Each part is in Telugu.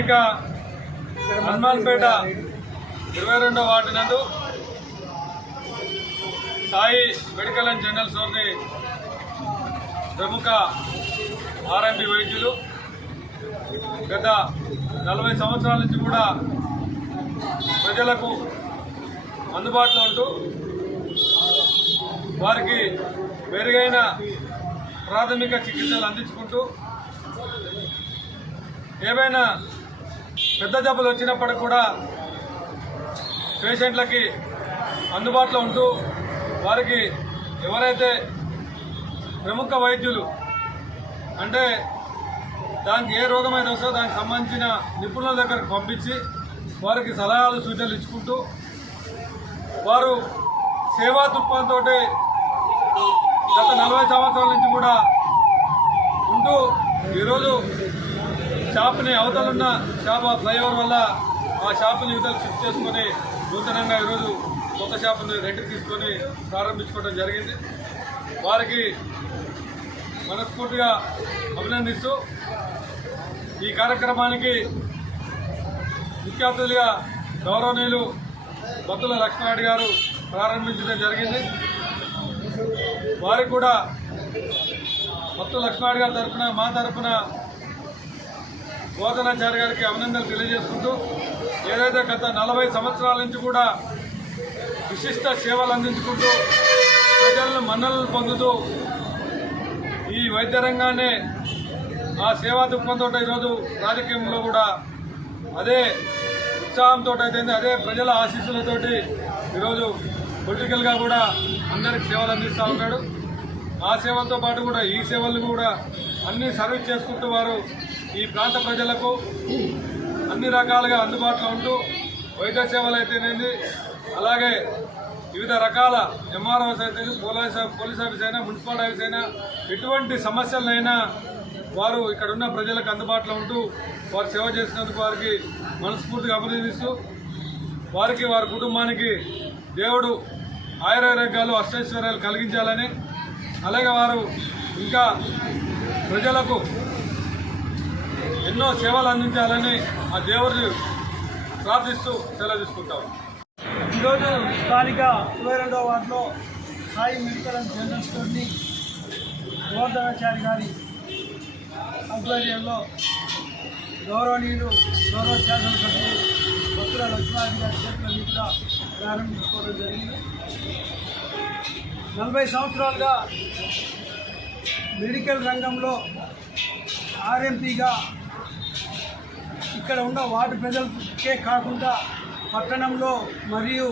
స్థానిక హనుమాన్పేట 22వ వార్డు నందు సాయి మెడికల్ అండ్ జనరల్ స్టోర్ని ప్రముఖ ఆర్ఎంపీ వైద్యులు గత 40 సంవత్సరాల నుంచి కూడా ప్రజలకు అందుబాటులో ఉంటూ వారికి మెరుగైన ప్రాథమిక చికిత్సలు అందించుకుంటూ ఏవైనా పెద్ద జబ్బులు వచ్చినప్పటికి కూడా పేషెంట్లకి అందుబాటులో ఉంటూ వారికి ఎవరైతే ప్రముఖ వైద్యులు అంటే దానికి ఏ రోగమైనా వస్తుందో దానికి సంబంధించిన నిపుణుల దగ్గరకు పంపించి వారికి సలహాలు సూచనలు ఇచ్చుకుంటూ వారు సేవా దృక్పథంతో గత 40 సంవత్సరాల నుంచి కూడా ఉంటూ ఈరోజు షాప్ని అవతలున్న షాప్ ఫ్లైఓవర్ వల్ల ఆ షాపుని యువతలు షిఫ్ట్ చేసుకొని నూతనంగా ఈరోజు కొత్త షాపుని రెంట్కి తీసుకొని ప్రారంభించుకోవడం జరిగింది. వారికి మనస్ఫూర్తిగా అభినందిస్తూ ఈ కార్యక్రమానికి ముఖ్య అతిథులుగా గౌరవనీయులు బత్తుల లక్ష్మణరెడ్డి గారు ప్రారంభించడం జరిగింది. వారికి కూడా బత్తుల లక్ష్మణరెడ్డి గారి తరఫున మా తరఫున గోవర్ధనాచారి గారికి అభినందనలు తెలియజేసుకుంటూ ఏదైతే గత 40 సంవత్సరాల నుంచి కూడా విశిష్ట సేవలు అందించుకుంటూ ప్రజలను మన్ననలు పొందుతూ ఈ వైద్య రంగాన్ని ఆ సేవా దృక్పథంతో ఈరోజు రాజకీయంలో కూడా అదే ఉత్సాహంతో అయితే అదే ప్రజల ఆశీస్సులతోటి ఈరోజు పొలిటికల్గా కూడా అందరికి సేవలు అందిస్తూ ఉన్నాడు. ఆ సేవలతో పాటు కూడా ఈ సేవలను కూడా అన్ని సర్వీస్ చేసుకుంటూ వారు ఈ ప్రాంత ప్రజలకు అన్ని రకాలుగా అందుబాటులో ఉంటూ వైద్య సేవలు అయితేనేది అలాగే వివిధ రకాల ఎంఆర్ఓస్ అయితే పోలీస్ ఆఫీస్ అయినా మున్సిపల్ ఆఫీస్ అయినా ఎటువంటి సమస్యలైనా వారు ఇక్కడ ఉన్న ప్రజలకు అందుబాటులో ఉంటూ వారు సేవ చేసినందుకు వారికి మనస్ఫూర్తిగా అభినందిస్తూ వారికి వారి కుటుంబానికి దేవుడు ఆయురారోగ్యాలు అష్టైశ్వర్యాలు కలిగించాలని అలాగే వారు ఇంకా ప్రజలకు ఎన్నో సేవలు అందించాలని ఆ దేవుడిని ప్రార్థిస్తూ సెలవు తీసుకుంటాం. ఈరోజు స్థానిక 22వ వార్డులో సాయి మెడికల్ అండ్ జనరల్ స్టోర్ని గోవర్ధనాచారి గారి ఆధ్వర్యంలో గౌరవనీయులు గౌరవ శాసనసభ్యులు బత్తుల లక్ష్మణరెడ్డి గారి చేతుల మీదుగా ప్రారంభించుకోవడం జరిగింది. 40 సంవత్సరాలుగా మెడికల్ రంగంలో ఆర్ఎంపీగా ఇక్కడ ఉన్న వార్డు ప్రజలకే కాకుండా పట్టణంలో మరియు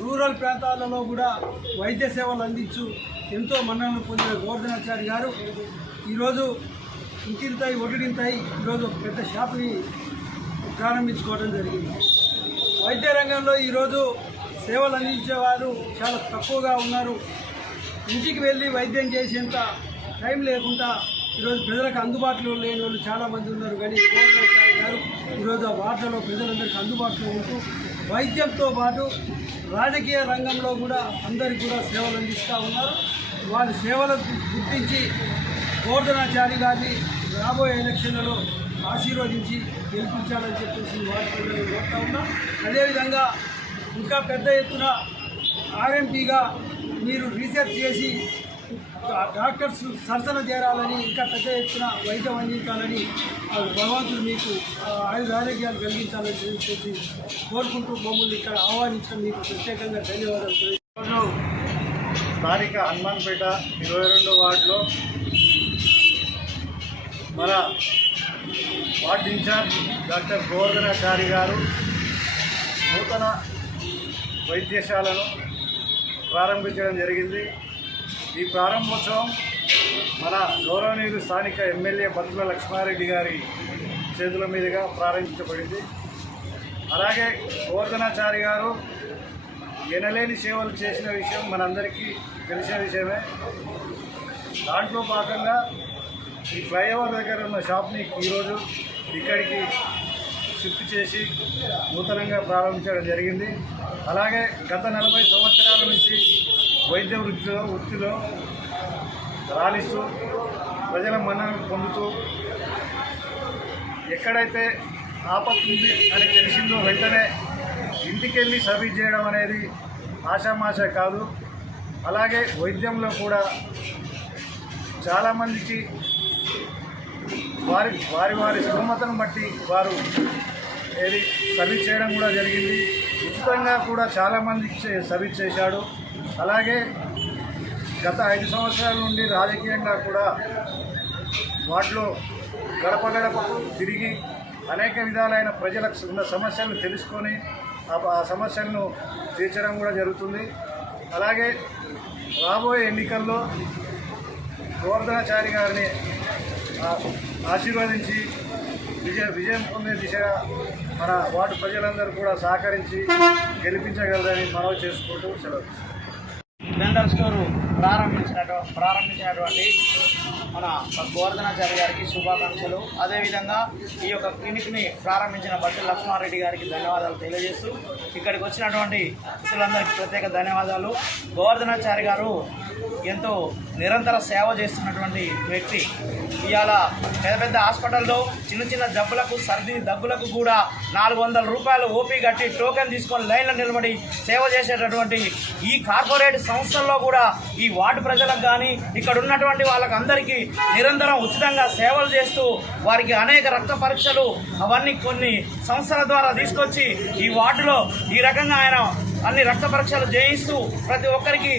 రూరల్ ప్రాంతాలలో కూడా వైద్య సేవలు అందించు ఎంతో మన్ననలు పొందిన గోవర్ధనాచారి గారు ఈరోజు ఇంటింతాయి ఒడిడింతాయి ఈరోజు ఒక పెద్ద షాప్ని ప్రారంభించుకోవడం జరిగింది. వైద్య రంగంలో ఈరోజు సేవలు అందించేవారు చాలా తక్కువగా ఉన్నారు. ఇంటికి వెళ్ళి వైద్యం చేసేంత టైం లేకుండా ఈరోజు ప్రజలకు అందుబాటులో లేని వాళ్ళు చాలామంది ఉన్నారు. కానీ గోవర్ధనాచారి గారు ఈరోజు ఆ వార్డులో ప్రజలందరికీ అందుబాటులో ఉంటూ వైద్యంతో పాటు రాజకీయ రంగంలో కూడా అందరికీ కూడా సేవలు అందిస్తూ ఉన్నారు. వారి సేవలను గుర్తించి గోవర్ధనాచారి గారిని రాబోయే ఎలక్షన్లలో ఆశీర్వదించి గెలిపించాలని చెప్పేసి వారి ప్రజలు కోరుతా ఉన్నాం. అదేవిధంగా ఇంకా పెద్ద ఎత్తున ఆర్ఎంపీగా మీరు రీసెర్చ్ చేసి డాక్టర్స్ సరసన చేరాలని ఇంకా పెద్ద ఎత్తున వైద్యం అందించాలని భగవంతుడు మీకు ఆరోగ్యాలు కలిగించాలని చెప్పి కోరుకుంటూ మమ్మల్ని ఇక్కడ ఆహ్వానించడం మీకు ప్రత్యేకంగా ధన్యవాదాలు. స్థానిక హనుమాన్పేట 22వ వార్డులో మన వార్డు ఇన్ఛార్జ్ డాక్టర్ గోవర్ధనాచారి గారు నూతన వైద్యశాలను ప్రారంభించడం జరిగింది. ఈ ప్రారంభోత్సవం మన గౌరవనీయులు స్థానిక ఎమ్మెల్యే బత్తుల లక్ష్మణరెడ్డి గారి చేతుల మీదుగా ప్రారంభించబడింది. అలాగే గోవర్ధనాచారి గారు ఎనలేని సేవలు చేసిన విషయం మనందరికీ తెలిసిన విషయమే. దాంట్లో భాగంగా ఈ ఫ్లైఓవర్ దగ్గర ఉన్న షాప్ని ఈరోజు ఇక్కడికి షిఫ్ట్ చేసి నూతనంగా ప్రారంభించడం జరిగింది. అలాగే గత 40 సంవత్సరాల నుంచి వైద్య వృత్తిలో రాణిస్తూ ప్రజల మన్ననలు పొందుతూ ఎక్కడైతే ఆపత్తుంది అని తెలిసిందో వెంటనే ఇంటికెళ్ళి సర్వీస్ చేయడం అనేది ఆషామాష కాదు. అలాగే వైద్యంలో కూడా చాలామందికి వారి స్తోమతను బట్టి వారు సర్వీస్ చేయడం కూడా జరిగింది. ఉచితంగా కూడా చాలామందికి సర్వీస్ చేశాడు. అలాగే గత 5 సంవత్సరాల నుండి రాజకీయంగా కూడా వాటిలో గడప గడపకు తిరిగి అనేక విధాలైన ప్రజలకు ఉన్న సమస్యలను తెలుసుకొని ఆ సమస్యలను తీర్చడం కూడా జరుగుతుంది. అలాగే రాబోయే ఎన్నికల్లో గోవర్ధనాచారి గారిని ఆశీర్వదించి విజయం పొందే దిశగా మన వార్డు ప్రజలందరూ కూడా సహకరించి గెలిపించగలరని మనవి చేసుకుంటూ సెలవు. జనరల్ స్టోరు ప్రారంభించినటువంటి మన గోవర్ధనాచారి గారికి శుభాకాంక్షలు. అదేవిధంగా ఈ యొక్క క్లినిక్ని ప్రారంభించిన బట్టి లక్ష్మారెడ్డి గారికి ధన్యవాదాలు తెలియజేస్తూ ఇక్కడికి వచ్చినటువంటి మిత్రులందరికీ ప్రత్యేక ధన్యవాదాలు. గోవర్ధనాచారి గారు ఎంతో నిరంతర సేవ చేస్తున్నటువంటి వ్యక్తి. ఇవాళ పెద్ద పెద్ద హాస్పిటల్లో చిన్న చిన్న జబ్బులకు సర్ది దగ్గులకు కూడా 400 రూపాయలు ఓపీ కట్టి టోకెన్ తీసుకొని లైన్లో నిలబడి సేవ చేసేటటువంటి ఈ కార్పొరేట్ సంస్థల్లో కూడా ఈ వార్డు ప్రజలకు కానీ ఇక్కడ ఉన్నటువంటి వాళ్ళకి అందరికీ నిరంతరం ఉచితంగా సేవలు చేస్తూ వారికి అనేక రక్త పరీక్షలు అవన్నీ కొన్ని సంస్థల ద్వారా తీసుకొచ్చి ఈ వార్డులో ఈ రకంగా ఆయన అన్ని రక్త పరీక్షలు చేయిస్తూ ప్రతి ఒక్కరికి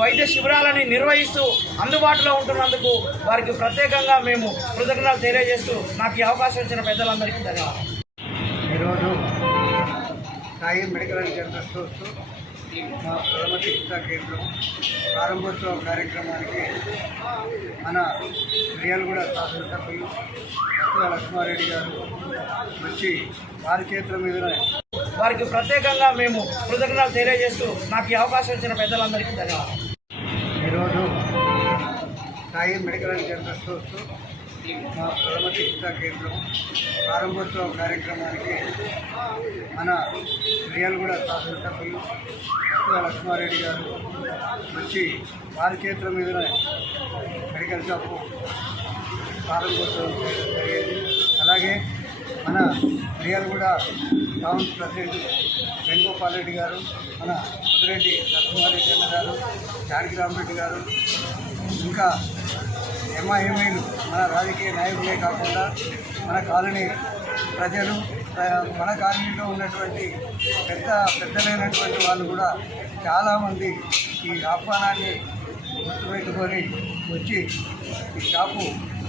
వైద్య శిబిరాలని నిర్వహిస్తూ అందుబాటులో ఉంటున్నందుకు వారికి ప్రత్యేకంగా మేము కృతజ్ఞతలు తెలియజేస్తూ నాకు ఈ అవకాశం ఇచ్చిన పెద్దలందరికీ ధన్యవాదాలు. ఈరోజు Sai medical and general stores మా ప్రథమ చికిత్సా కేంద్రం ప్రారంభోత్సవ కార్యక్రమానికి మన మిర్యాలగూడ శాసనసభ్యులు లక్ష్మారెడ్డి గారు వచ్చి వారి చేతుల మీదనే వారికి ప్రత్యేకంగా మేము కృతజ్ఞతలు తెలియజేస్తూ నాకు ఈ అవకాశం ఇచ్చిన పెద్దలందరికీ ధన్యవాదాలు. ఈరోజు Sai medical and general stores మా ప్రథమ చికిత్సా కేంద్రం ప్రారంభోత్సవ కార్యక్రమానికి మన మిర్యాలగూడ శాసనసభ్యులు లక్ష్మారెడ్డి గారు వచ్చి వారి చేతుల మీదనే మెడికల్ షాపు ప్రారంభోత్సవం జరిగేది. అలాగే మన మిర్యాలగూడ టౌన్ ప్రెసిడెంట్ వేణుగోపాల్ రెడ్డి గారు, మన ముదిరెడ్డి లక్ష్మారెడ్డి అన్న గారు, జానకిరామరెడ్డి గారు, ఇంకా ఎంఐఎంఐలు మన రాజకీయ నాయకులే కాకుండా మన కాలనీ ప్రజలు, మన కాలనీలో ఉన్నటువంటి పెద్దలైనటువంటి వాళ్ళు కూడా చాలామంది ఈ ఆహ్వానాన్ని గుర్తుపెట్టుకొని వచ్చి ఈ షాపు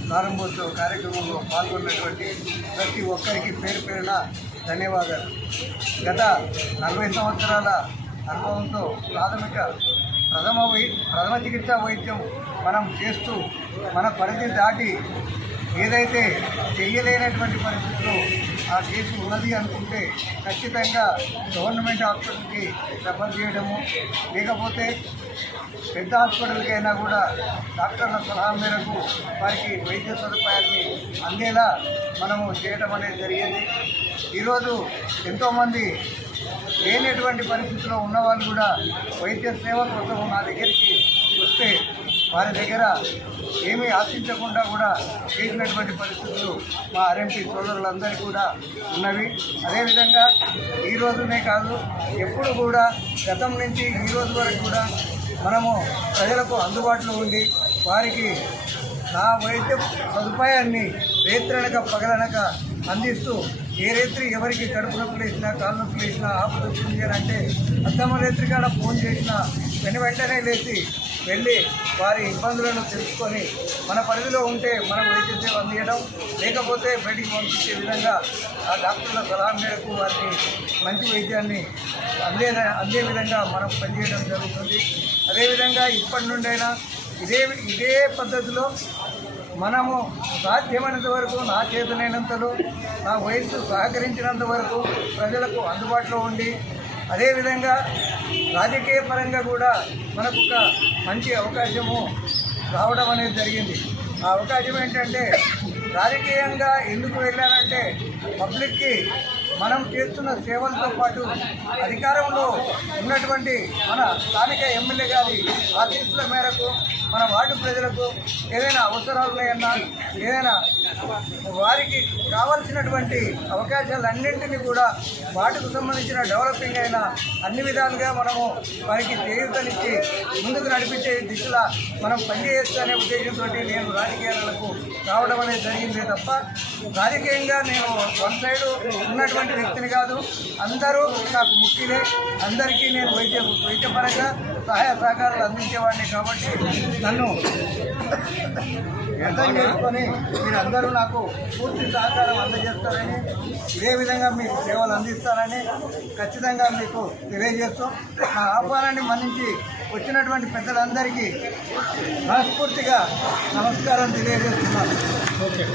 ప్రారంభోత్సవ కార్యక్రమంలో పాల్గొన్నటువంటి ప్రతి ఒక్కరికి పేరు పేరున ధన్యవాదాలు. గత 40 సంవత్సరాల అనుభవంతో ప్రథమ చికిత్సా వైద్యం మనం చేస్తూ మన పరిధి దాటి ఏదైతే చేయలేనటువంటి పరిస్థితుల్లో ఆ కేసు ఉన్నది అనుకుంటే ఖచ్చితంగా గవర్నమెంట్ హాస్పిటల్కి రెఫర్ చేయడము, లేకపోతే పెద్ద హాస్పిటల్కైనా కూడా డాక్టర్ల సలహా మేరకు వారికి వైద్య సదుపాయాన్ని అందేలా మనము చేయడం అనేది జరిగింది. ఈరోజు ఎంతోమంది లేనటువంటి పరిస్థితిలో ఉన్నవాళ్ళు కూడా వైద్య సేవ కోసం నా దగ్గరికి వస్తే వారి దగ్గర ఏమీ ఆశించకుండా కూడా చేసినటువంటి పరిస్థితులు మా ఆర్ఎంపీ సోదరులందరికీ కూడా ఉన్నవి. అదేవిధంగా ఈ రోజునే కాదు, ఎప్పుడు కూడా గతం నుంచి ఈ రోజు వరకు కూడా మనము ప్రజలకు అందుబాటులో ఉండి వారికి నా వైద్య సదుపాయాన్ని రేత్రనక పగలనక అందిస్తూ ఏ రేత్రి ఎవరికి కడుపు నొప్పులు వేసినా కాళ్ళు నొప్పులు వేసినా ఆపద వచ్చింది అని అంటే అద్దమ్మ రేత్రి కాడ ఫోన్ చేసినా వెంటనే లేచి వెళ్ళి వారి ఇబ్బందులను తెలుసుకొని మన పరిధిలో ఉంటే మనం వైద్య సేవ అందించడం, లేకపోతే బయటికి పంపించే విధంగా ఆ డాక్టర్ల సలహా మేరకు వారికి మంచి వైద్యాన్ని అందే విధంగా మనం పనిచేయడం జరుగుతుంది. అదేవిధంగా ఇప్పటి నుండైనా ఇదే పద్ధతిలో మనము సాధ్యమైనంత వరకు, నా చేతనైనంతలో, నా వయస్సు సహకరించినంత వరకు ప్రజలకు అందుబాటులో ఉండి, అదేవిధంగా రాజకీయ పరంగా కూడా మనకు ఒక మంచి అవకాశము రావడం అనేది జరిగింది. ఆ అవకాశం ఏంటంటే, రాజకీయంగా ఎందుకు వెళ్ళానంటే పబ్లిక్కి మనం చేస్తున్న సేవలతో పాటు అధికారంలో ఉన్నటువంటి మన స్థానిక ఎమ్మెల్యే గారి ఆదేశాల మేరకు మన వార్డు ప్రజలకు ఏదైనా అవసరాలు ఉన్నాయన్నా, ఏదైనా వారికి కావలసినటువంటి అవకాశాలన్నింటినీ కూడా వాటికి సంబంధించిన డెవలపింగ్ అయిన అన్ని విధాలుగా మనము వారికి చేయూతనిచ్చి ముందుకు నడిపించే దిశలా మనం పనిచేయచ్చు అనే ఉద్దేశంతో నేను రాజకీయాలకు రావడం అనేది జరిగిందే తప్ప రాజకీయంగా నేను వన్ సైడ్ ఉన్నటువంటి వ్యక్తిని కాదు. అందరూ నాకు ముఖ్యులే. అందరికీ నేను వైద్యపరంగా సహాయ సహకారాలు అందించేవాడిని కాబట్టి నన్ను అర్థం చేసుకొని మీరందరూ నాకు పూర్తి సహకారం అందజేస్తారని, ఇదే విధంగా మీకు సేవలు అందిస్తారని ఖచ్చితంగా మీకు తెలియజేస్తాం. నా ఆహ్వానాన్ని మన్నించి వచ్చినటువంటి పెద్దలందరికీ మనస్ఫూర్తిగా నమస్కారం తెలియజేస్తున్నాను. ఓకే.